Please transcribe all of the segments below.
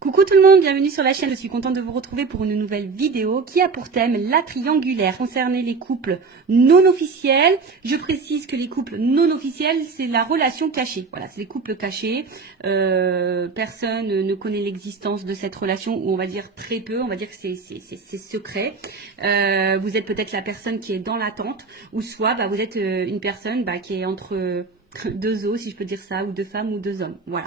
Coucou tout le monde, bienvenue sur la chaîne. Je suis contente de vous retrouver pour une nouvelle vidéo qui a pour thème la triangulaire concernant les couples non officiels. Je précise que les couples non officiels, c'est la relation cachée. Voilà, c'est les couples cachés. Personne ne connaît l'existence de cette relation, ou on va dire très peu, on va dire que c'est secret. Vous êtes peut-être la personne qui est dans l'attente, ou soit vous êtes une personne qui est entre deux os, si je peux dire ça, ou deux femmes ou deux hommes. Voilà.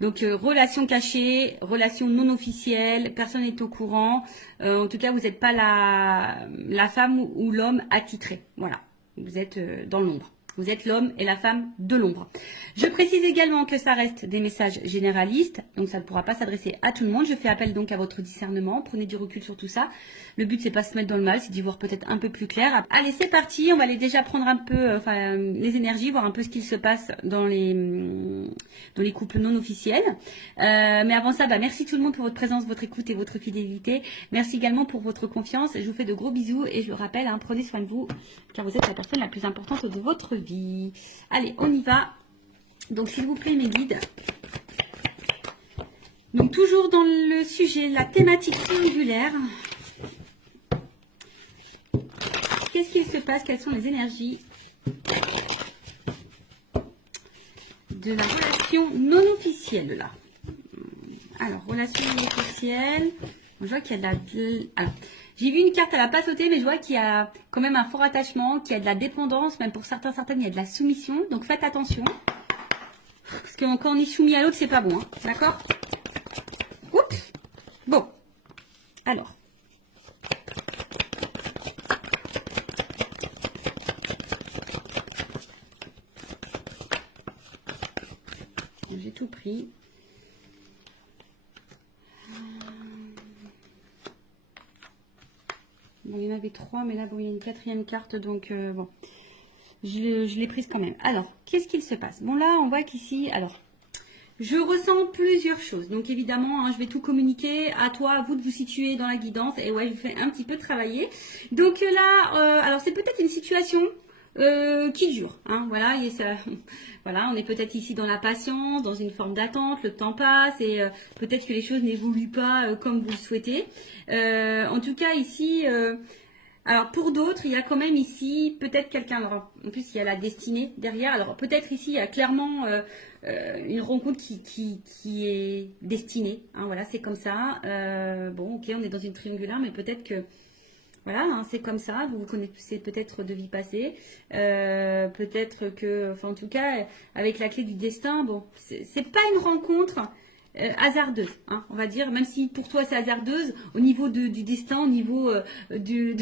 Donc relation cachée, relation non officielle, personne n'est au courant. En tout cas, vous n'êtes pas la femme ou l'homme attitré. Voilà. Vous êtes dans l'ombre. Vous êtes l'homme et la femme de l'ombre. Je précise également que ça reste des messages généralistes, donc ça ne pourra pas s'adresser à tout le monde. Je fais appel donc à votre discernement. Prenez du recul sur tout ça. Le but, c'est pas se mettre dans le mal, c'est d'y voir peut-être un peu plus clair. Allez, c'est parti. On va aller déjà prendre un peu les énergies, voir un peu ce qu'il se passe dans les couples non officiels. Mais avant ça, merci tout le monde pour votre présence, votre écoute et votre fidélité. Merci également pour votre confiance. Je vous fais de gros bisous et je le rappelle, prenez soin de vous, car vous êtes la personne la plus importante de votre vie. Allez, on y va. Donc, s'il vous plaît, mes guides. Donc, toujours dans le sujet, la thématique triangulaire. Qu'est-ce qu'il se passe? Quelles sont les énergies de la relation non officielle, là? Alors, relation non officielle. Je vois qu'il y a de la... Alors, j'ai vu une carte, elle n'a pas sauté, mais je vois qu'il y a quand même un fort attachement, qu'il y a de la dépendance, même pour certaines, il y a de la soumission. Donc, faites attention. Parce que quand on est soumis à l'autre, c'est pas bon. D'accord? Oups. Bon. Alors. J'ai tout pris. Bon, il y en avait trois, mais là, bon, il y a une quatrième carte, donc bon. Je l'ai prise quand même. Alors, qu'est-ce qu'il se passe? Bon, là, on voit qu'ici, alors, je ressens plusieurs choses. Donc, évidemment, je vais tout communiquer. À toi, à vous de vous situer dans la guidance. Et ouais, je vous fais un petit peu travailler. Donc là, alors, c'est peut-être une situation qui dure. Voilà, et ça, voilà, on est peut-être ici dans la patience, dans une forme d'attente. Le temps passe et peut-être que les choses n'évoluent pas comme vous le souhaitez. En tout cas, ici... alors pour d'autres, il y a quand même ici peut-être quelqu'un. Alors en plus, il y a la destinée derrière. Alors peut-être ici, il y a clairement une rencontre qui est destinée. Voilà, c'est comme ça. Bon, ok, on est dans une triangulaire, mais peut-être que voilà, c'est comme ça. Vous vous connaissez peut-être de vie passée. Peut-être que, enfin en tout cas, avec la clé du destin, bon, c'est pas une rencontre hasardeuse, on va dire, même si pour toi c'est hasardeuse, au niveau du destin, au niveau de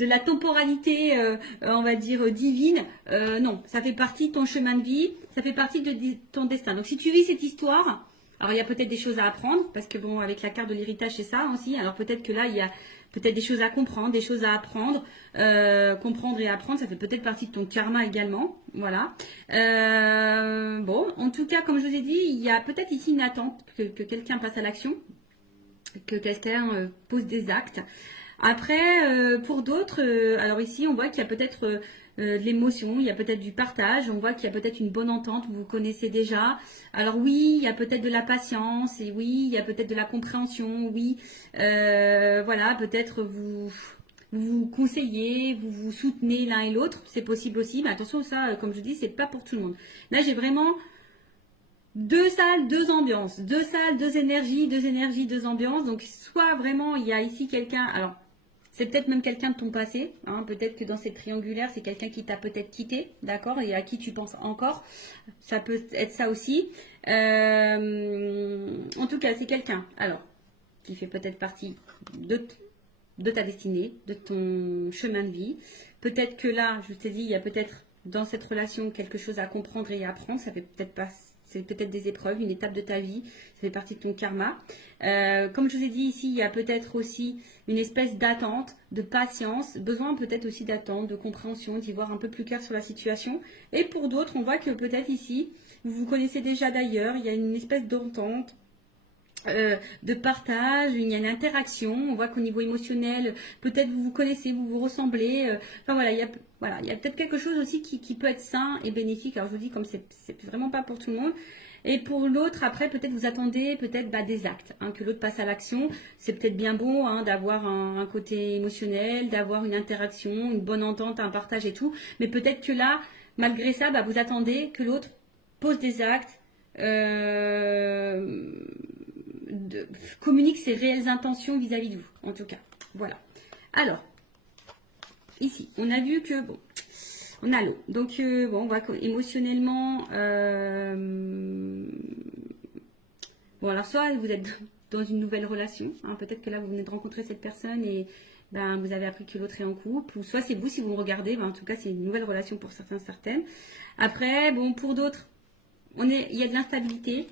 la temporalité, on va dire divine, non, ça fait partie de ton chemin de vie, ça fait partie de ton destin. Donc si tu vis cette histoire, alors il y a peut-être des choses à apprendre, parce que bon, avec la carte de l'héritage c'est ça aussi, alors peut-être que là il y a peut-être des choses à comprendre, des choses à apprendre. Comprendre et apprendre, ça fait peut-être partie de ton karma également. Voilà. Bon, en tout cas, comme je vous ai dit, il y a peut-être ici une attente que quelqu'un passe à l'action, que quelqu'un pose des actes. Après, pour d'autres, alors ici, on voit qu'il y a peut-être de l'émotion, il y a peut-être du partage, on voit qu'il y a peut-être une bonne entente, vous vous connaissez déjà. Alors oui, il y a peut-être de la patience, et oui, il y a peut-être de la compréhension, oui. Voilà, peut-être vous conseillez, vous vous soutenez l'un et l'autre, c'est possible aussi. Mais attention, ça, comme je dis, c'est pas pour tout le monde. Là, j'ai vraiment... deux salles, deux ambiances. Deux salles, deux énergies, deux ambiances. Donc, soit vraiment, il y a ici quelqu'un... Alors, c'est peut-être même quelqu'un de ton passé. Peut-être que dans cette triangulaire, c'est quelqu'un qui t'a peut-être quitté, d'accord, et à qui tu penses encore. Ça peut être ça aussi. En tout cas, c'est quelqu'un, alors, qui fait peut-être partie de ta destinée, de ton chemin de vie. Peut-être que là, je t'ai dit, il y a peut-être dans cette relation quelque chose à comprendre et à apprendre. Ça fait peut-être pas... C'est peut-être des épreuves, une étape de ta vie, ça fait partie de ton karma. Comme je vous ai dit ici, il y a peut-être aussi une espèce d'attente, de patience, besoin peut-être aussi d'attente, de compréhension, d'y voir un peu plus clair sur la situation. Et pour d'autres, on voit que peut-être ici, vous vous connaissez déjà d'ailleurs, il y a une espèce d'entente, de partage, il y a une interaction, on voit qu'au niveau émotionnel, peut-être vous vous connaissez, vous vous ressemblez, enfin voilà, il y a peut-être quelque chose aussi qui peut être sain et bénéfique. Alors je vous dis, comme c'est vraiment pas pour tout le monde. Et pour l'autre, après, peut-être vous attendez peut-être des actes, hein, que l'autre passe à l'action. C'est peut-être bien bon hein, d'avoir un côté émotionnel, d'avoir une interaction, une bonne entente, un partage et tout. Mais peut-être que là, malgré ça, vous attendez que l'autre pose des actes, communique ses réelles intentions vis-à-vis de vous, en tout cas. Voilà. Alors, ici, on a vu que, bon, on a l'eau. Donc, bon, on va émotionnellement... bon, alors, soit vous êtes dans une nouvelle relation. Hein, peut-être que là, vous venez de rencontrer cette personne et vous avez appris que l'autre est en couple. Ou soit c'est vous, si vous me regardez. En tout cas, c'est une nouvelle relation pour certains, certaines. Après, bon, pour d'autres, il y a de l'instabilité.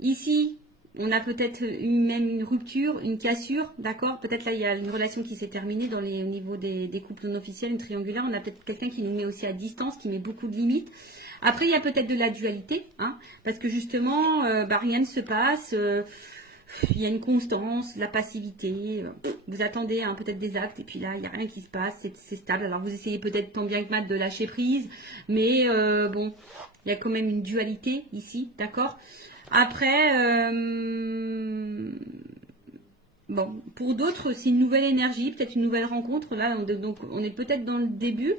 Ici, on a peut-être même une rupture, une cassure, d'accord? Peut-être là, il y a une relation qui s'est terminée au niveau des couples non officiels, une triangulaire. On a peut-être quelqu'un qui nous met aussi à distance, qui met beaucoup de limites. Après, il y a peut-être de la dualité, hein, parce que justement, rien ne se passe. Il y a une constance, de la passivité. Vous attendez hein, peut-être des actes, et puis là, il n'y a rien qui se passe. C'est stable. Alors, vous essayez peut-être tant bien que mal de lâcher prise, mais bon, il y a quand même une dualité ici, d'accord? Après, bon, pour d'autres, c'est une nouvelle énergie, peut-être une nouvelle rencontre. Là, donc, on est peut-être dans le début.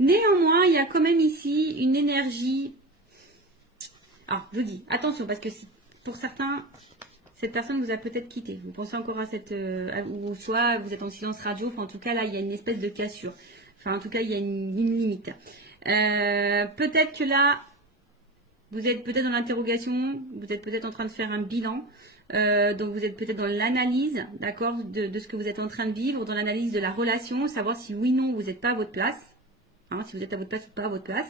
Néanmoins, il y a quand même ici une énergie. Ah, je dis, attention, parce que pour certains, cette personne vous a peut-être quitté. Vous pensez encore à cette... ou soit vous êtes en silence radio. Enfin, en tout cas, là, il y a une espèce de cassure. Enfin, en tout cas, il y a une limite. Peut-être que là... Vous êtes peut-être dans l'interrogation, vous êtes peut-être en train de faire un bilan, donc vous êtes peut-être dans l'analyse, d'accord, de ce que vous êtes en train de vivre, dans l'analyse de la relation, savoir si oui ou non vous n'êtes pas à votre place, hein, si vous êtes à votre place ou pas à votre place.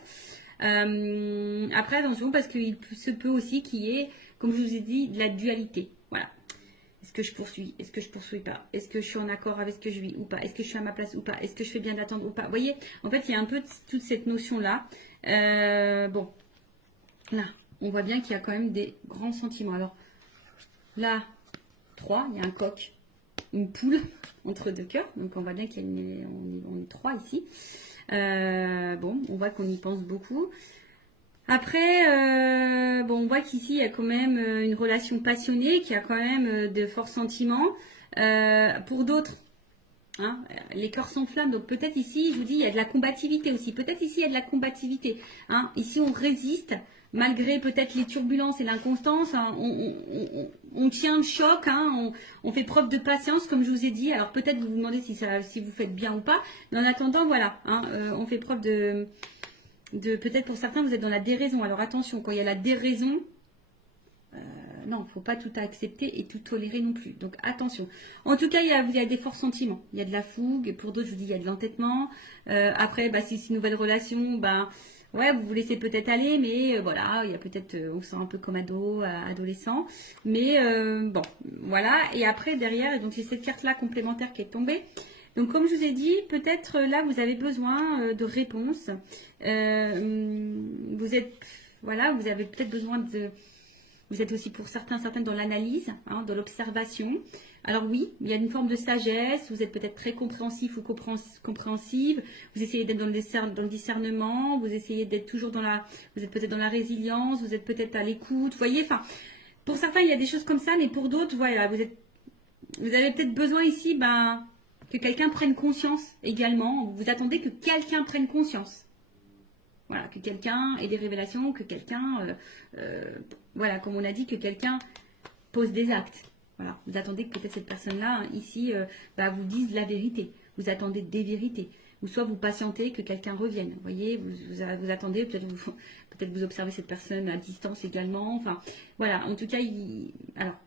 Après, attention, parce qu'il se peut aussi qu'il y ait, comme je vous ai dit, de la dualité. Voilà. Est-ce que je poursuis? Est-ce que je poursuis pas? Est-ce que je suis en accord avec ce que je vis ou pas? Est-ce que je suis à ma place ou pas? Est-ce que je fais bien d'attendre ou pas? Vous voyez, en fait, il y a un peu toute cette notion-là. Bon. Là, on voit bien qu'il y a quand même des grands sentiments. Alors, là, 3, il y a un coq, une poule entre deux cœurs. Donc, on voit bien qu'on est 3 ici. Bon, on voit qu'on y pense beaucoup. Après, bon, on voit qu'ici, il y a quand même une relation passionnée, qui a quand même de forts sentiments. Pour d'autres, hein, les cœurs s'enflamment. Donc, peut-être ici, je vous dis, il y a de la combativité aussi. Peut-être ici, il y a de la combativité. Hein. Ici, on résiste. Malgré peut-être les turbulences et l'inconstance, hein, on tient le choc, hein, on fait preuve de patience, comme je vous ai dit. Alors peut-être vous vous demandez si vous faites bien ou pas, mais en attendant, voilà, hein, on fait preuve de peut-être pour certains, vous êtes dans la déraison. Alors attention, quand il y a la déraison, non, il ne faut pas tout accepter et tout tolérer non plus. Donc attention. En tout cas, il y a des forts sentiments. Il y a de la fougue. Pour d'autres, je vous dis, il y a de l'entêtement. Après, si c'est une nouvelle relation, ouais, vous vous laissez peut-être aller, mais voilà, il y a peut-être, on se sent un peu comme adolescent. Mais bon, voilà. Et après, derrière, donc c'est cette carte-là complémentaire qui est tombée. Donc, comme je vous ai dit, peut-être là, vous avez besoin de réponses. Vous avez peut-être besoin de... Vous êtes aussi pour certaines dans l'analyse, hein, dans l'observation. Alors oui, il y a une forme de sagesse, vous êtes peut-être très compréhensif ou compréhensive, vous essayez d'être dans le discernement, vous essayez d'être toujours vous êtes peut-être dans la résilience, vous êtes peut-être à l'écoute, vous voyez, enfin, pour certains il y a des choses comme ça, mais pour d'autres, voilà, vous avez peut-être besoin ici, que quelqu'un prenne conscience également, vous attendez que quelqu'un prenne conscience. Voilà, que quelqu'un ait des révélations, que quelqu'un, voilà, comme on a dit, que quelqu'un pose des actes. Voilà, vous attendez que peut-être cette personne-là, ici, vous dise la vérité. Vous attendez des vérités. Ou soit vous patientez que quelqu'un revienne. Vous voyez, vous attendez, peut-être vous observez cette personne à distance également. Enfin, voilà, en tout cas, alors,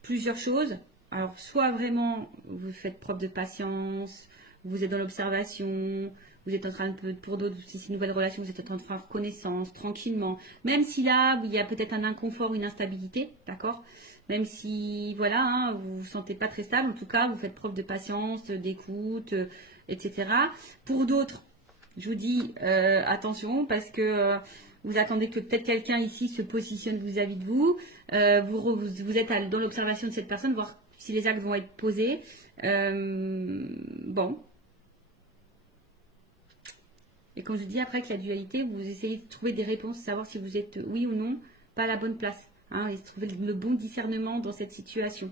plusieurs choses. Alors, soit vraiment, vous faites preuve de patience, vous êtes dans l'observation, vous êtes en train de, pour d'autres, si c'est une nouvelle relation, vous êtes en train de faire connaissance tranquillement. Même si là, il y a peut-être un inconfort, une instabilité, d'accord? Même si, voilà, hein, vous vous sentez pas très stable, en tout cas, vous faites preuve de patience, d'écoute, etc. Pour d'autres, je vous dis attention, parce que vous attendez que peut-être quelqu'un ici se positionne vis-à-vis de vous. Vous êtes dans l'observation de cette personne, voir si les actes vont être posés. Bon. Et comme je dis, après, avec la dualité, vous essayez de trouver des réponses, savoir si vous êtes oui ou non pas la bonne place. Hein, et trouver le bon discernement dans cette situation.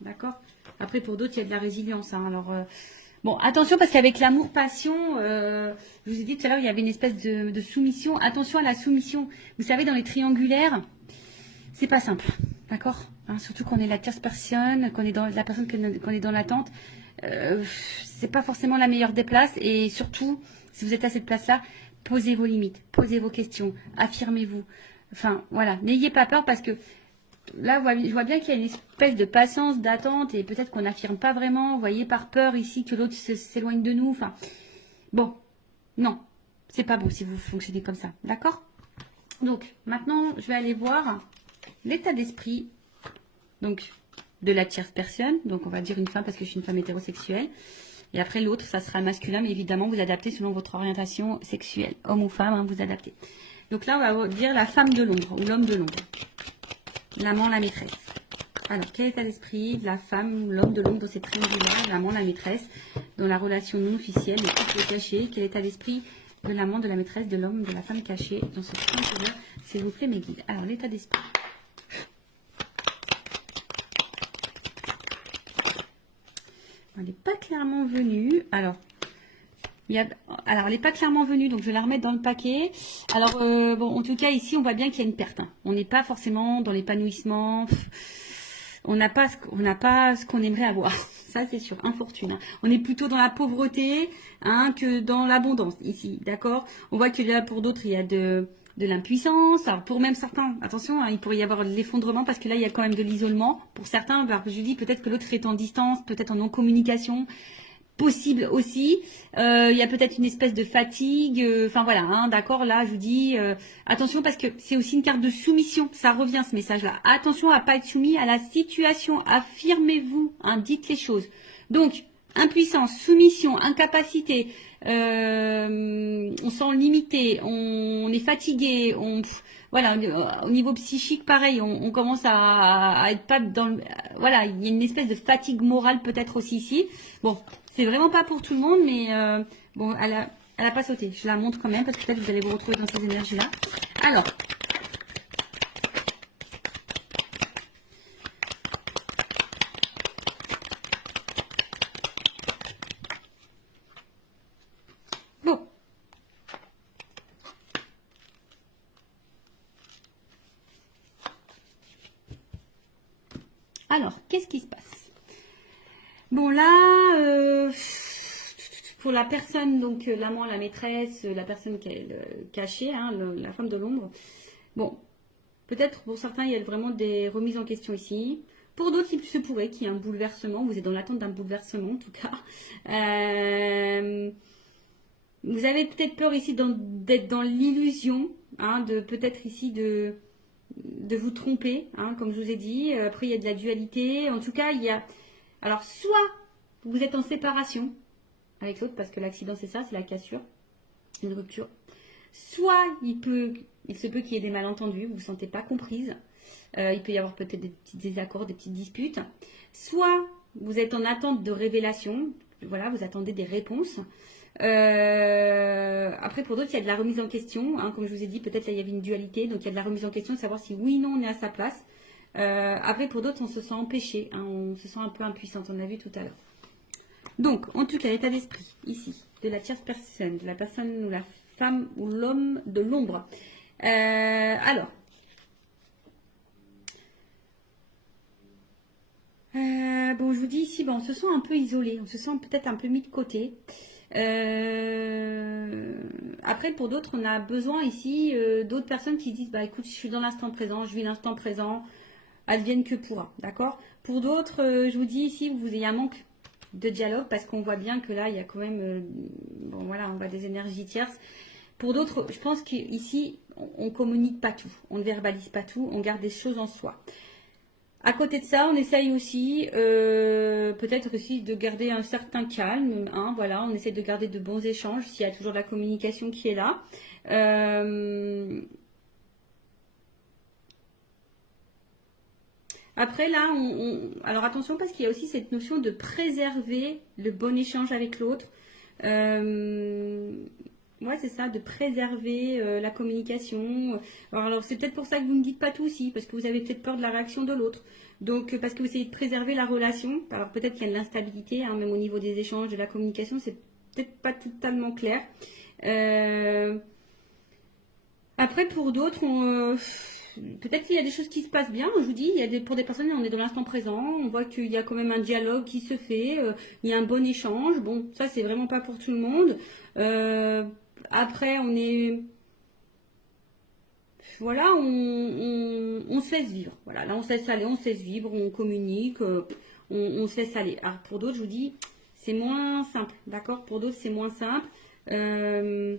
D'accord? Après, pour d'autres, il y a de la résilience. Hein, alors, bon, attention parce qu'avec l'amour-passion, je vous ai dit tout à l'heure, il y avait une espèce de soumission. Attention à la soumission. Vous savez, dans les triangulaires, c'est pas simple. D'accord? Hein, surtout qu'on est la tierce personne, qu'on est dans la personne qu'on est dans l'attente. C'est pas forcément la meilleure des places. Et surtout, si vous êtes à cette place-là, posez vos limites, posez vos questions, affirmez-vous. Enfin, voilà, n'ayez pas peur parce que là, je vois bien qu'il y a une espèce de patience, d'attente et peut-être qu'on n'affirme pas vraiment, vous voyez, par peur ici que l'autre s'éloigne de nous. Enfin, bon, non, c'est pas beau si vous fonctionnez comme ça, d'accord? Donc, maintenant, je vais aller voir l'état d'esprit, donc, de la tierce personne. Donc, on va dire une femme parce que je suis une femme hétérosexuelle. Et après, l'autre, ça sera masculin, mais évidemment, vous adaptez selon votre orientation sexuelle. Homme ou femme, hein, vous adaptez. Donc là, on va dire la femme de l'ombre ou l'homme de l'ombre. L'amant, la maîtresse. Alors, quel état d'esprit de la femme ou l'homme de l'ombre dans cette triangulaire, l'amant, la maîtresse, dans la relation non officielle, le couple caché? Quel état d'esprit de l'amant, de la maîtresse, de l'homme, de la femme cachée dans ce triangulaire? S'il vous plaît, mes guides. Alors, l'état d'esprit. Elle n'est pas clairement venue. Alors, elle n'est pas clairement venue, donc je vais la remettre dans le paquet. Alors, bon, en tout cas, ici, on voit bien qu'il y a une perte. Hein. On n'est pas forcément dans l'épanouissement. On n'a pas ce qu'on aimerait avoir. Ça, c'est sûr, infortune. Hein. On est plutôt dans la pauvreté hein, que dans l'abondance, ici, d'accord? On voit que là, pour d'autres, il y a de l'impuissance. Alors, pour même certains, attention, hein, il pourrait y avoir de l'effondrement parce que là, il y a quand même de l'isolement. Pour certains, je dis peut-être que l'autre est en distance, peut-être en non-communication. Possible aussi. Il y a peut-être une espèce de fatigue. Enfin voilà, hein, d'accord. Là, je vous dis attention parce que c'est aussi une carte de soumission. Ça revient ce message-là. Attention à pas être soumis à la situation. Affirmez-vous. Hein, dites les choses. Donc impuissance, soumission, incapacité. On sent limité. On est fatigué. Voilà, au niveau psychique, pareil, on commence à être pas dans le... Voilà, il y a une espèce de fatigue morale peut-être aussi ici. Bon, c'est vraiment pas pour tout le monde, mais bon, elle a pas sauté. Je la montre quand même parce que peut-être vous allez vous retrouver dans ces énergies-là. Alors, bon. Alors, qu'est-ce qui se passe? Bon, là, pour la personne, donc l'amant, la maîtresse, la personne qui est cachée, hein, la femme de l'ombre, bon, peut-être pour certains, il y a vraiment des remises en question ici. Pour d'autres, il se pourrait qu'il y ait un bouleversement. Vous êtes dans l'attente d'un bouleversement, en tout cas. Vous avez peut-être peur ici d'être dans l'illusion, hein, de peut-être ici de vous tromper, hein, comme je vous ai dit. Après, il y a de la dualité. En tout cas, il y a... Alors, soit vous êtes en séparation avec l'autre, parce que l'accident, c'est ça, c'est la cassure, une rupture. Soit il se peut qu'il y ait des malentendus, vous ne vous sentez pas comprise. Il peut y avoir peut-être des petits désaccords, des petites disputes. Soit vous êtes en attente de révélation, voilà, vous attendez des réponses. Après, pour d'autres, il y a de la remise en question. Hein, comme je vous ai dit, peut-être là, il y avait une dualité. Donc, il y a de la remise en question de savoir si oui ou non on est à sa place. Après, pour d'autres, on se sent empêché. Hein, on se sent un peu impuissante. On a vu tout à l'heure. Donc, en tout cas, l'état d'esprit, ici, de la tierce personne, de la personne ou la femme ou l'homme de l'ombre. Alors. Bon, je vous dis ici, bon, on se sent un peu isolé. On se sent peut-être un peu mis de côté. Après, pour d'autres, on a besoin ici d'autres personnes qui disent, bah écoute, je suis dans l'instant présent, je vis l'instant présent, advienne que pourra, d'accord? Pour d'autres, je vous dis ici, vous ayez un manque de dialogue parce qu'on voit bien que là, il y a quand même, bon voilà, on voit des énergies tierces. Pour d'autres, je pense qu'ici, on communique pas tout, on ne verbalise pas tout, on garde des choses en soi. À côté de ça, on essaye aussi, peut-être aussi de garder un certain calme. Hein, voilà, on essaie de garder de bons échanges s'il y a toujours de la communication qui est là. Après là, alors attention parce qu'il y a aussi cette notion de préserver le bon échange avec l'autre. Ouais, c'est ça, de préserver la communication. Alors c'est peut-être pour ça que vous ne dites pas tout aussi, parce que vous avez peut-être peur de la réaction de l'autre. Donc, parce que vous essayez de préserver la relation. Alors peut-être qu'il y a de l'instabilité, hein, même au niveau des échanges, de la communication, c'est peut-être pas totalement clair. Euh, Après, pour d'autres, peut-être qu'il y a des choses qui se passent bien. Je vous dis, pour des personnes, on est dans l'instant présent. On voit qu'il y a quand même un dialogue qui se fait. Il y a un bon échange. Bon, ça, c'est vraiment pas pour tout le monde. Euh, Après, voilà, on se laisse vivre. Voilà, là, on se laisse aller, on se laisse vivre, on communique, on se laisse aller. Alors, pour d'autres, je vous dis, c'est moins simple. D'accord? Pour d'autres, c'est moins simple. Euh,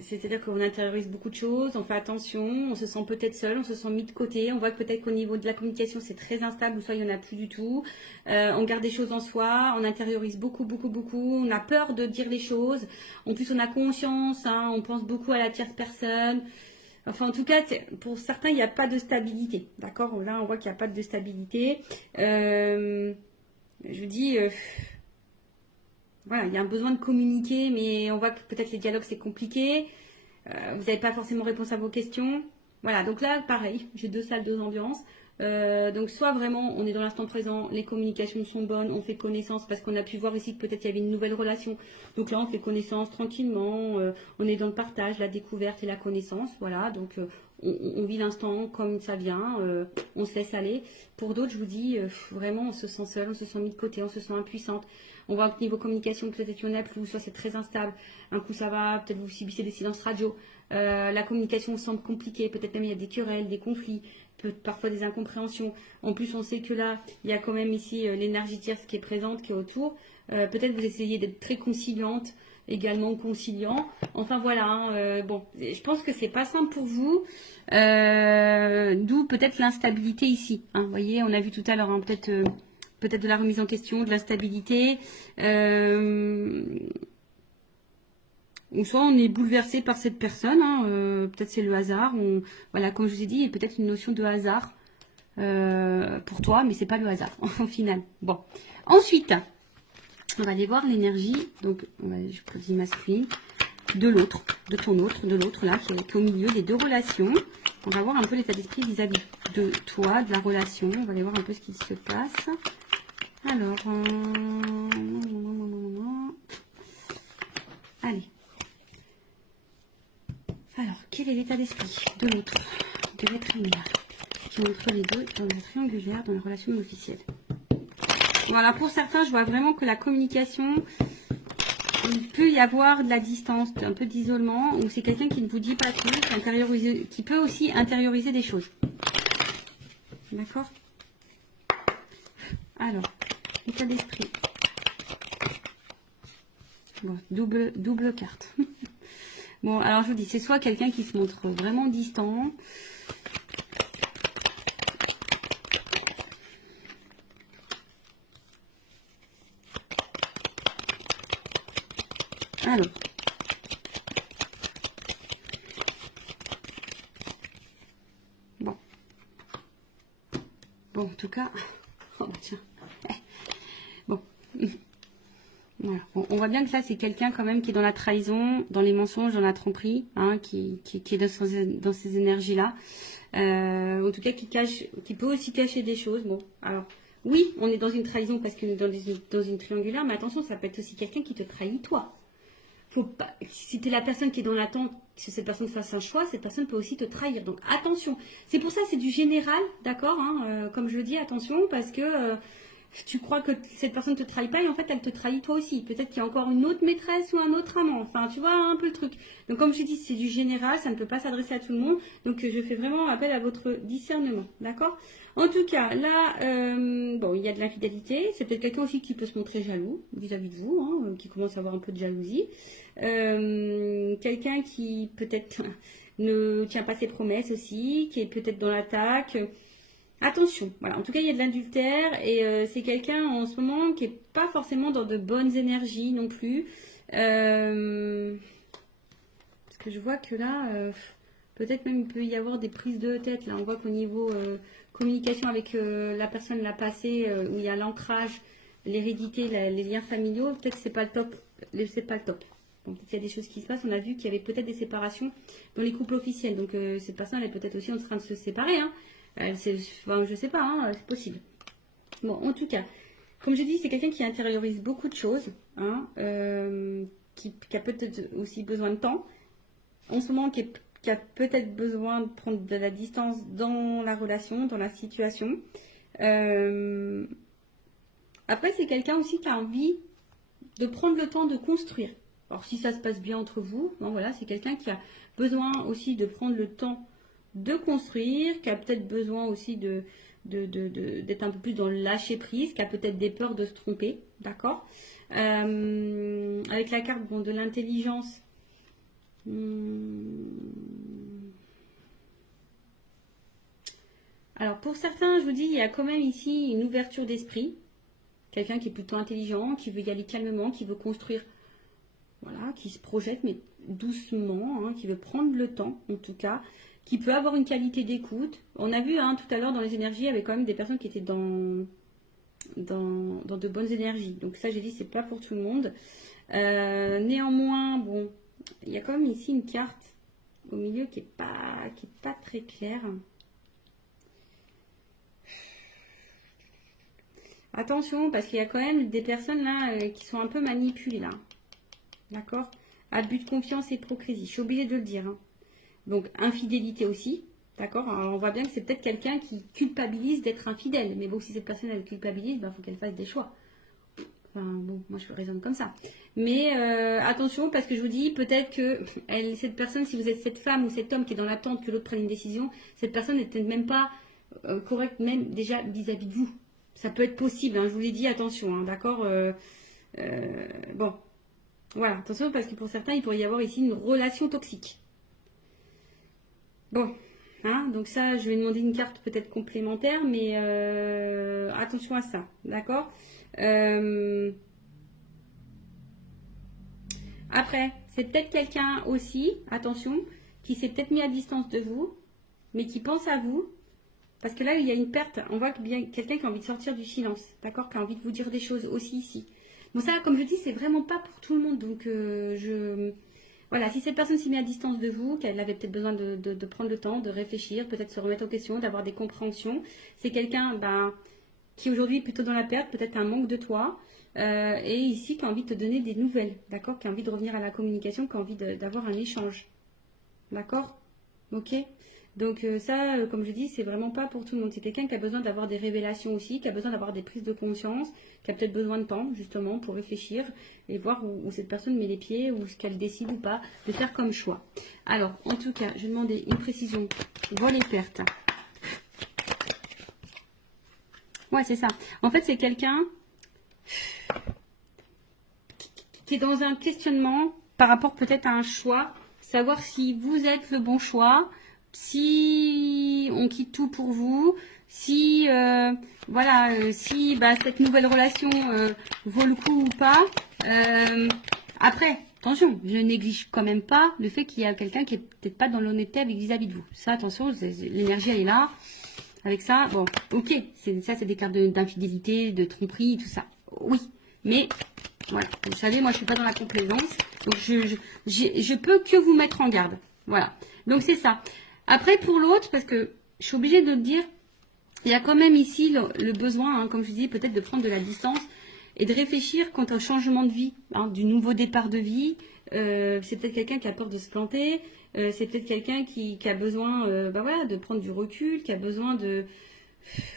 C'est-à-dire qu'on intériorise beaucoup de choses, on fait attention, on se sent peut-être seul, on se sent mis de côté, on voit que peut-être qu'au niveau de la communication c'est très instable ou soit il n'y en a plus du tout. On garde des choses en soi, on intériorise beaucoup, beaucoup, beaucoup, on a peur de dire les choses. En plus on a conscience, hein, on pense beaucoup à la tierce personne. Enfin en tout cas pour certains il n'y a pas de stabilité. D'accord? Là on voit qu'il n'y a pas de stabilité. Je vous dis... voilà, il y a un besoin de communiquer, mais on voit que peut-être les dialogues c'est compliqué. Vous n'avez pas forcément réponse à vos questions. Voilà, donc là, pareil, j'ai deux salles, deux ambiances. Donc soit vraiment on est dans l'instant présent, les communications sont bonnes, on fait connaissance parce qu'on a pu voir ici que peut-être il y avait une nouvelle relation. Donc là on fait connaissance tranquillement, on est dans le partage, la découverte et la connaissance. Voilà, donc on vit l'instant comme ça vient, on se laisse aller. Pour d'autres, je vous dis, vraiment on se sent seul, on se sent mis de côté, on se sent impuissante. On voit que niveau communication, peut-être qu'il y en a plus, soit c'est très instable. Un coup ça va, peut-être vous subissez des silences radio. La communication semble compliquée, peut-être même il y a des querelles, des conflits, parfois des incompréhensions. En plus, on sait que là, il y a quand même ici l'énergie tierce qui est présente, qui est autour. Peut-être vous essayez d'être très conciliante, également conciliant. Enfin voilà, hein, bon, je pense que c'est pas simple pour vous. D'où peut-être l'instabilité ici. Hein. Vous voyez, on a vu tout à l'heure, hein, peut-être de la remise en question, de l'instabilité. Ou soit on est bouleversé par cette personne, hein, peut-être c'est le hasard. Voilà, comme je vous ai dit, il y a peut-être une notion de hasard pour toi, mais c'est pas le hasard au final. Bon, ensuite, on va aller voir l'énergie. Donc, je choisis masculine de l'autre, de ton autre, de l'autre là, qui est au milieu des deux relations. On va voir un peu l'état d'esprit vis-à-vis de toi, de la relation. On va aller voir un peu ce qui se passe. Alors, allez. Alors, quel est l'état d'esprit de l'autre, de l'être aimé, qui est entre les deux dans la triangulaire, dans la relation officielle? Voilà, pour certains, je vois vraiment que la communication, il peut y avoir de la distance, un peu d'isolement, ou c'est quelqu'un qui ne vous dit pas tout, qui peut aussi intérioriser des choses. D'accord? Alors, état d'esprit. Bon, double carte. Bon, alors je vous dis, c'est soit quelqu'un qui se montre vraiment distant. Alors. Bon. Bon, en tout cas. Oh, bah, tiens. Bon. Voilà. On voit bien que là, c'est quelqu'un quand même qui est dans la trahison, dans les mensonges, dans la tromperie, hein, qui est dans ces énergies-là. En tout cas, qui peut aussi cacher des choses. Bon, alors, oui, on est dans une trahison parce qu'on est dans une triangulaire, mais attention, ça peut être aussi quelqu'un qui te trahit toi. Faut pas, si tu es la personne qui est dans l'attente que cette personne fasse un choix, cette personne peut aussi te trahir. Donc attention. C'est pour ça, c'est du général, d'accord, hein, comme je le dis, attention, parce que tu crois que cette personne te trahit pas et en fait elle te trahit toi aussi. Peut-être qu'il y a encore une autre maîtresse ou un autre amant. Enfin, tu vois un peu le truc. Donc comme je dis, c'est du général, ça ne peut pas s'adresser à tout le monde. Donc je fais vraiment appel à votre discernement, d'accord? En tout cas, là, bon, il y a de l'infidélité. C'est peut-être quelqu'un aussi qui peut se montrer jaloux vis-à-vis de vous, hein, qui commence à avoir un peu de jalousie. Quelqu'un qui peut-être ne tient pas ses promesses aussi, qui est peut-être dans l'attaque. Attention, voilà. En tout cas, il y a de l'adultère et c'est quelqu'un en ce moment qui n'est pas forcément dans de bonnes énergies non plus. Parce que je vois que là, peut-être même il peut y avoir des prises de tête. Là, on voit qu'au niveau communication avec la personne l'a passé, où il y a l'ancrage, l'hérédité, les liens familiaux, peut-être que c'est pas le top. C'est pas le top. Bon, peut-être qu'il y a des choses qui se passent. On a vu qu'il y avait peut-être des séparations dans les couples officiels. Donc, cette personne, elle est peut-être aussi en train de se séparer. Hein. Enfin, je sais pas, hein, c'est possible. Bon, en tout cas, comme je dis, c'est quelqu'un qui intériorise beaucoup de choses, hein, qui a peut-être aussi besoin de temps. En ce moment, qui a peut-être besoin de prendre de la distance dans la relation, dans la situation. Après, c'est quelqu'un aussi qui a envie de prendre le temps de construire. Alors, si ça se passe bien entre vous, bon, voilà, c'est quelqu'un qui a besoin aussi de prendre le temps de construire, qui a peut-être besoin aussi d'être un peu plus dans le lâcher prise, qui a peut-être des peurs de se tromper, d'accord. Avec la carte bon, de l'intelligence, alors pour certains, je vous dis, il y a quand même ici une ouverture d'esprit, quelqu'un qui est plutôt intelligent, qui veut y aller calmement, qui veut construire, voilà, qui se projette mais doucement, hein, qui veut prendre le temps en tout cas, qui peut avoir une qualité d'écoute. On a vu hein, tout à l'heure dans les énergies, il y avait quand même des personnes qui étaient dans de bonnes énergies. Donc ça, j'ai dit, c'est pas pour tout le monde. Néanmoins, bon, il y a quand même ici une carte au milieu qui est pas très claire. Attention, parce qu'il y a quand même des personnes là qui sont un peu manipulées là. D'accord? Abus de confiance et hypocrisie. Je suis obligée de le dire. Hein. Donc, infidélité aussi. D'accord? On voit bien que c'est peut-être quelqu'un qui culpabilise d'être infidèle. Mais bon, si cette personne elle culpabilise, il faut qu'elle fasse des choix. Enfin, bon, moi je raisonne comme ça. Mais attention, parce que je vous dis, peut-être que cette personne, si vous êtes cette femme ou cet homme qui est dans l'attente que l'autre prenne une décision, cette personne n'est peut-être même pas correcte, même déjà vis-à-vis de vous. Ça peut être possible, hein, je vous l'ai dit, attention, hein, d'accord. Bon, voilà, attention, parce que pour certains, il pourrait y avoir ici une relation toxique. Bon, hein, donc ça, je vais demander une carte peut-être complémentaire, mais attention à ça, d'accord. Après, c'est peut-être quelqu'un aussi, attention, qui s'est peut-être mis à distance de vous, mais qui pense à vous. Parce que là, il y a une perte. On voit bien quelqu'un qui a envie de sortir du silence, d'accord, qui a envie de vous dire des choses aussi ici. Bon, ça, comme je dis, c'est vraiment pas pour tout le monde. Donc, voilà, si cette personne s'est mise à distance de vous, qu'elle avait peut-être besoin de prendre le temps, de réfléchir, peut-être se remettre en question, d'avoir des compréhensions, c'est quelqu'un qui aujourd'hui est plutôt dans la perte, peut-être un manque de toi, et ici qui a envie de te donner des nouvelles, d'accord, qui a envie de revenir à la communication, qui a envie d'avoir un échange, d'accord, ok. Donc ça, comme je dis, c'est vraiment pas pour tout le monde. C'est quelqu'un qui a besoin d'avoir des révélations aussi, qui a besoin d'avoir des prises de conscience, qui a peut-être besoin de temps, justement, pour réfléchir et voir où cette personne met les pieds, ou ce qu'elle décide ou pas de faire comme choix. Alors, en tout cas, je vais demander une précision. Vol et perte. Ouais, c'est ça. En fait, c'est quelqu'un qui est dans un questionnement par rapport peut-être à un choix, savoir si vous êtes le bon choix, si on quitte tout pour vous, si voilà, si cette nouvelle relation vaut le coup ou pas. Après, attention, je néglige quand même pas le fait qu'il y a quelqu'un qui est peut-être pas dans l'honnêteté vis-à-vis de vous. Ça, attention, l'énergie elle est là. Avec ça, bon, ok, ça c'est des cartes d'infidélité, de tromperie, tout ça. Oui, mais voilà, vous savez, moi je suis pas dans la complaisance, donc je peux que vous mettre en garde. Voilà, donc c'est ça. Après pour l'autre, parce que je suis obligée de le dire, il y a quand même ici le besoin, hein, comme je dis, peut-être de prendre de la distance et de réfléchir quant au changement de vie, hein, du nouveau départ de vie. C'est peut-être quelqu'un qui a peur de se planter, c'est peut-être quelqu'un qui a besoin voilà, de prendre du recul, qui a besoin de...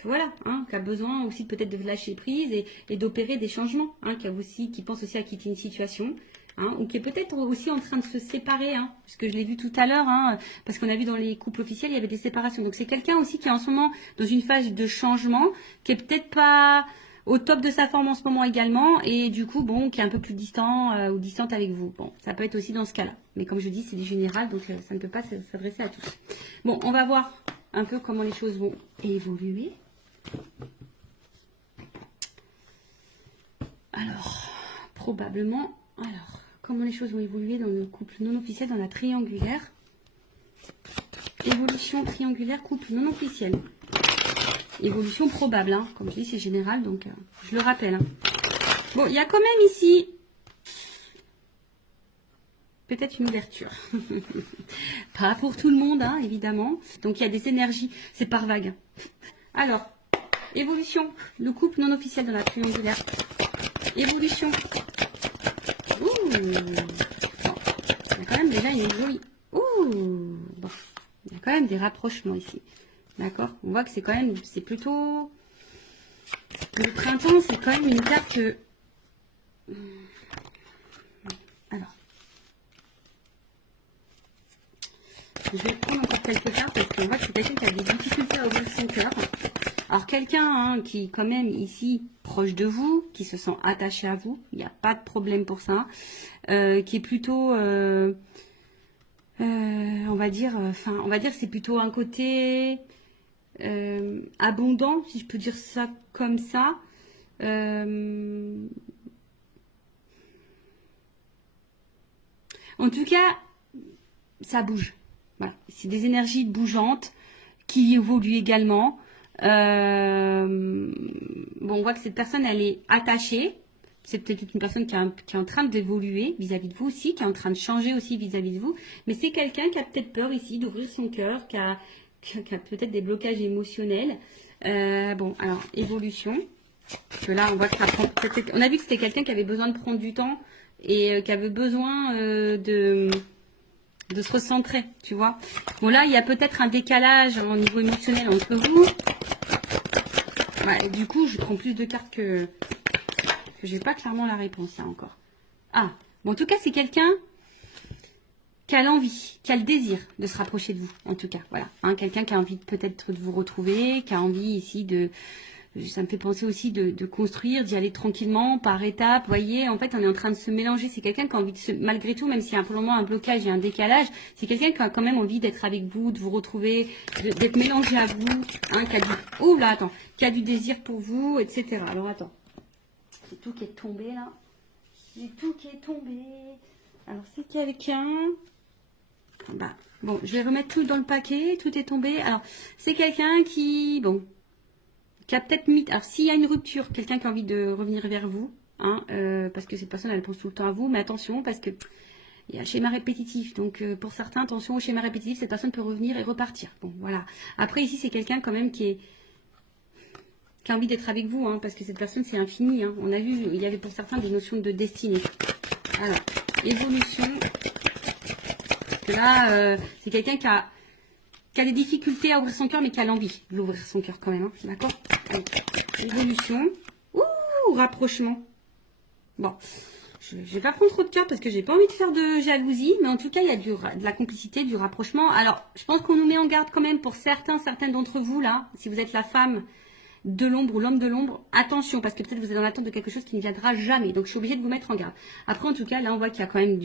Voilà, hein, qui a besoin aussi peut-être de lâcher prise et d'opérer des changements, hein, qui pense aussi à quitter une situation, hein, ou qui est peut-être aussi en train de se séparer, hein, puisque je l'ai vu tout à l'heure, hein, parce qu'on a vu dans les couples officiels, il y avait des séparations. Donc c'est quelqu'un aussi qui est en ce moment dans une phase de changement, qui est peut-être pas au top de sa forme en ce moment également, et du coup, bon, qui est un peu plus distant ou distante avec vous. Bon, ça peut être aussi dans ce cas-là. Mais comme je dis, c'est du général, donc ça ne peut pas s'adresser à tous. Bon, on va voir un peu comment les choses vont évoluer. Alors, probablement, comment les choses vont évoluer dans le couple non officiel, dans la triangulaire. Évolution triangulaire, couple non officiel. Évolution probable, hein. Comme je dis, c'est général, donc je le rappelle. Hein. Bon, il y a quand même ici peut-être une ouverture. Pas pour tout le monde, hein, évidemment. Donc il y a des énergies, c'est par vague. Alors, évolution, le couple non officiel dans la triangulaire. Évolution. Ouh. Bon. Il y a quand même déjà une jolie. Ouh. Bon. Il y a quand même des rapprochements ici. D'accord? On voit que c'est quand même, c'est plutôt... Le printemps, c'est quand même une carte... Alors. Je vais prendre encore quelques cartes parce qu'on voit que c'est quelqu'un qui a des difficultés à ouvrir son cœur. Alors quelqu'un hein, qui quand même ici proche de vous, qui se sent attaché à vous, il n'y a pas de problème pour ça, qui est plutôt, on va dire c'est plutôt un côté abondant, si je peux dire ça comme ça. En tout cas, ça bouge. Voilà. C'est des énergies bougeantes qui évoluent également. Bon, on voit que cette personne, elle est attachée. C'est peut-être une personne qui est en train d'évoluer vis-à-vis de vous aussi, qui est en train de changer aussi vis-à-vis de vous. Mais c'est quelqu'un qui a peut-être peur ici d'ouvrir son cœur, qui a peut-être des blocages émotionnels. Bon, alors, évolution. Parce que là, on voit que ça prend... On a vu que c'était quelqu'un qui avait besoin de prendre du temps et qui avait besoin de se recentrer, tu vois. Bon, là, il y a peut-être un décalage au niveau émotionnel entre vous. Ouais, du coup, je prends plus de cartes que j'ai pas clairement la réponse, là, encore. Ah, bon, en tout cas, c'est quelqu'un qui a l'envie, qui a le désir de se rapprocher de vous, en tout cas, voilà. Hein, quelqu'un qui a envie peut-être de vous retrouver, qui a envie ici de... Ça me fait penser aussi de construire, d'y aller tranquillement, par étapes. Vous voyez, en fait, on est en train de se mélanger. C'est quelqu'un qui a envie de se... Malgré tout, même s'il y a pour le moment un blocage et un décalage, c'est quelqu'un qui a quand même envie d'être avec vous, de vous retrouver, d'être mélangé à vous. Hein, qui a du... Oh là, attends. Qui a du désir pour vous, etc. Alors, attends. C'est tout qui est tombé, là. C'est tout qui est tombé. Alors, c'est quelqu'un... Bah, bon, je vais remettre tout dans le paquet. Tout est tombé. Alors, c'est quelqu'un qui... Bon... qui a peut-être mis... Alors, s'il y a une rupture, quelqu'un qui a envie de revenir vers vous, hein, parce que cette personne, elle pense tout le temps à vous, mais attention, parce que il y a un schéma répétitif. Donc, pour certains, attention au schéma répétitif, cette personne peut revenir et repartir. Bon, voilà. Après, ici, c'est quelqu'un quand même qui a envie d'être avec vous, hein, parce que cette personne, c'est infini. Hein. On a vu, il y avait pour certains des notions de destinée. Alors, évolution. Là, c'est quelqu'un qui a des difficultés à ouvrir son cœur, mais qui a l'envie d'ouvrir son cœur quand même. Hein, d'accord? Évolution. Ouh, rapprochement. Bon, je vais pas prendre trop de cartes parce que j'ai pas envie de faire de jalousie, mais en tout cas, il y a de la complicité, du rapprochement. Alors, je pense qu'on nous met en garde quand même pour certaines d'entre vous, là, si vous êtes la femme de l'ombre ou l'homme de l'ombre, attention, parce que peut-être vous êtes en attente de quelque chose qui ne viendra jamais. Donc, je suis obligée de vous mettre en garde. Après, en tout cas, là, on voit qu'il y a quand même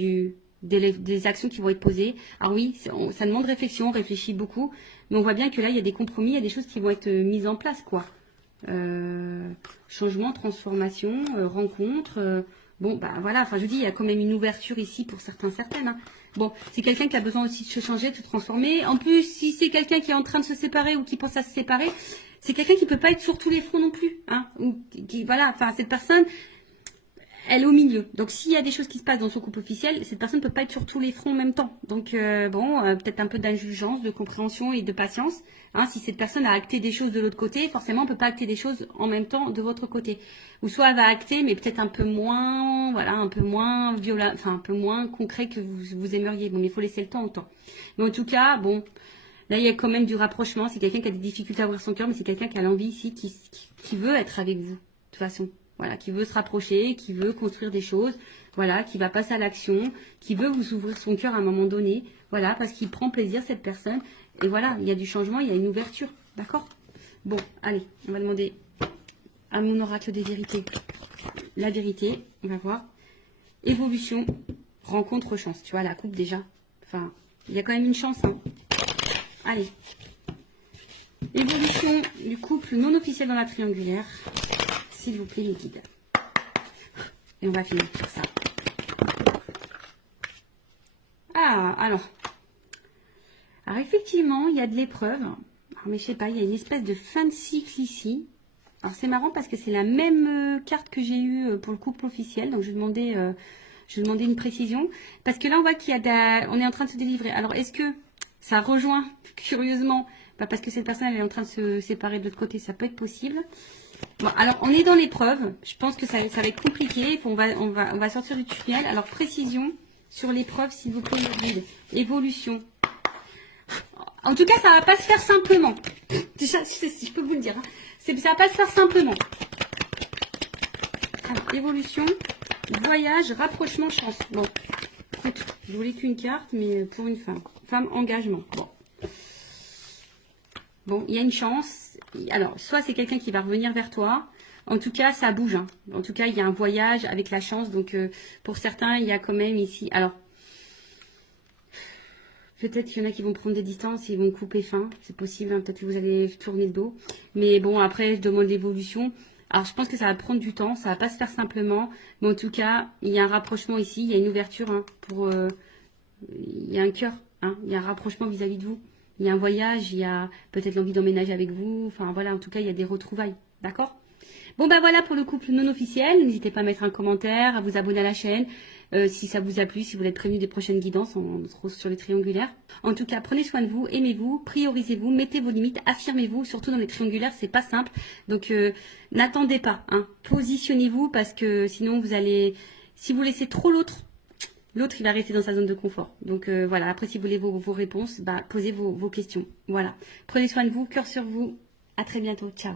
des actions qui vont être posées. Alors oui, ça demande réflexion, on réfléchit beaucoup, mais on voit bien que là, il y a des compromis, il y a des choses qui vont être mises en place, quoi. Changement, transformation, rencontre. Bon, bah voilà, enfin je vous dis, il y a quand même une ouverture ici pour certaines. Hein. Bon, c'est quelqu'un qui a besoin aussi de se changer, de se transformer. En plus, si c'est quelqu'un qui est en train de se séparer ou qui pense à se séparer, c'est quelqu'un qui peut pas être sur tous les fronts non plus. Hein, ou voilà, enfin cette personne, elle est au milieu. Donc s'il y a des choses qui se passent dans son couple officiel, cette personne ne peut pas être sur tous les fronts en même temps. Donc peut-être un peu d'indulgence, de compréhension et de patience. Hein, si cette personne a acté des choses de l'autre côté, forcément on ne peut pas acter des choses en même temps de votre côté. Ou soit elle va acter, mais peut-être un peu moins, voilà, un peu moins violent, enfin un peu moins concret que vous aimeriez. Bon, mais il faut laisser le temps au temps. Mais en tout cas, bon, là il y a quand même du rapprochement. C'est quelqu'un qui a des difficultés à ouvrir son cœur, mais c'est quelqu'un qui a l'envie ici, qui veut être avec vous, de toute façon. Voilà, qui veut se rapprocher, qui veut construire des choses, voilà, qui va passer à l'action, qui veut vous ouvrir son cœur à un moment donné, voilà, parce qu'il prend plaisir, cette personne. Et voilà, il y a du changement, il y a une ouverture, d'accord? Bon, allez, on va demander à mon oracle des vérités la vérité, on va voir. Évolution, rencontre, chance, tu vois, la coupe déjà. Enfin, il y a quand même une chance, hein. Allez. Évolution du couple non officiel dans la triangulaire. S'il vous plaît, les guides. Et on va finir sur ça. Ah, alors. Alors, effectivement, il y a de l'épreuve. Mais je sais pas, il y a une espèce de fin de cycle ici. Alors, c'est marrant parce que c'est la même carte que j'ai eue pour le couple officiel. Donc, je vais demander Je demandais une précision. Parce que là, on voit qu'il y a on est en train de se délivrer. Alors, est-ce que ça rejoint, curieusement, parce que cette personne, elle est en train de se séparer de l'autre côté, ça peut être possible. Bon, alors, on est dans l'épreuve. Je pense que ça va être compliqué. On va sortir du tunnel. Alors, précision sur l'épreuve, s'il vous plaît, le guide. Évolution. En tout cas, ça va pas se faire simplement. Déjà, je peux vous le dire. Hein. Ça va pas se faire simplement. Alors, évolution, voyage, rapprochement, chance. Bon, écoute, je voulais qu'une carte, mais pour une femme. Femme, engagement. Bon, il y a une chance. Alors, soit c'est quelqu'un qui va revenir vers toi. En tout cas, ça bouge. Hein. En tout cas, il y a un voyage avec la chance. Donc, pour certains, il y a quand même ici... Alors, peut-être qu'il y en a qui vont prendre des distances et ils vont couper fin. C'est possible, hein, peut-être que vous allez tourner le dos. Mais bon, après, je demande l'évolution. Alors, je pense que ça va prendre du temps. Ça va pas se faire simplement. Mais en tout cas, il y a un rapprochement ici. Il y a une ouverture. Hein, il y a un cœur. Hein, il y a un rapprochement vis-à-vis de vous. Il y a un voyage. Il y a peut-être l'envie d'emménager avec vous. Enfin, voilà. En tout cas, il y a des retrouvailles. D'accord ? Bon, ben voilà pour le couple non officiel. N'hésitez pas à mettre un commentaire, à vous abonner à la chaîne. Si ça vous a plu, si vous êtes prévenu des prochaines guidances, on se retrouve sur les triangulaires. En tout cas, prenez soin de vous, aimez-vous, priorisez-vous, mettez vos limites, affirmez-vous, surtout dans les triangulaires, c'est pas simple. Donc, n'attendez pas, hein. Positionnez-vous parce que sinon vous allez, si vous laissez trop l'autre, il va rester dans sa zone de confort. Donc voilà, après si vous voulez vos réponses, posez vos questions. Voilà. Prenez soin de vous, cœur sur vous. À très bientôt. Ciao.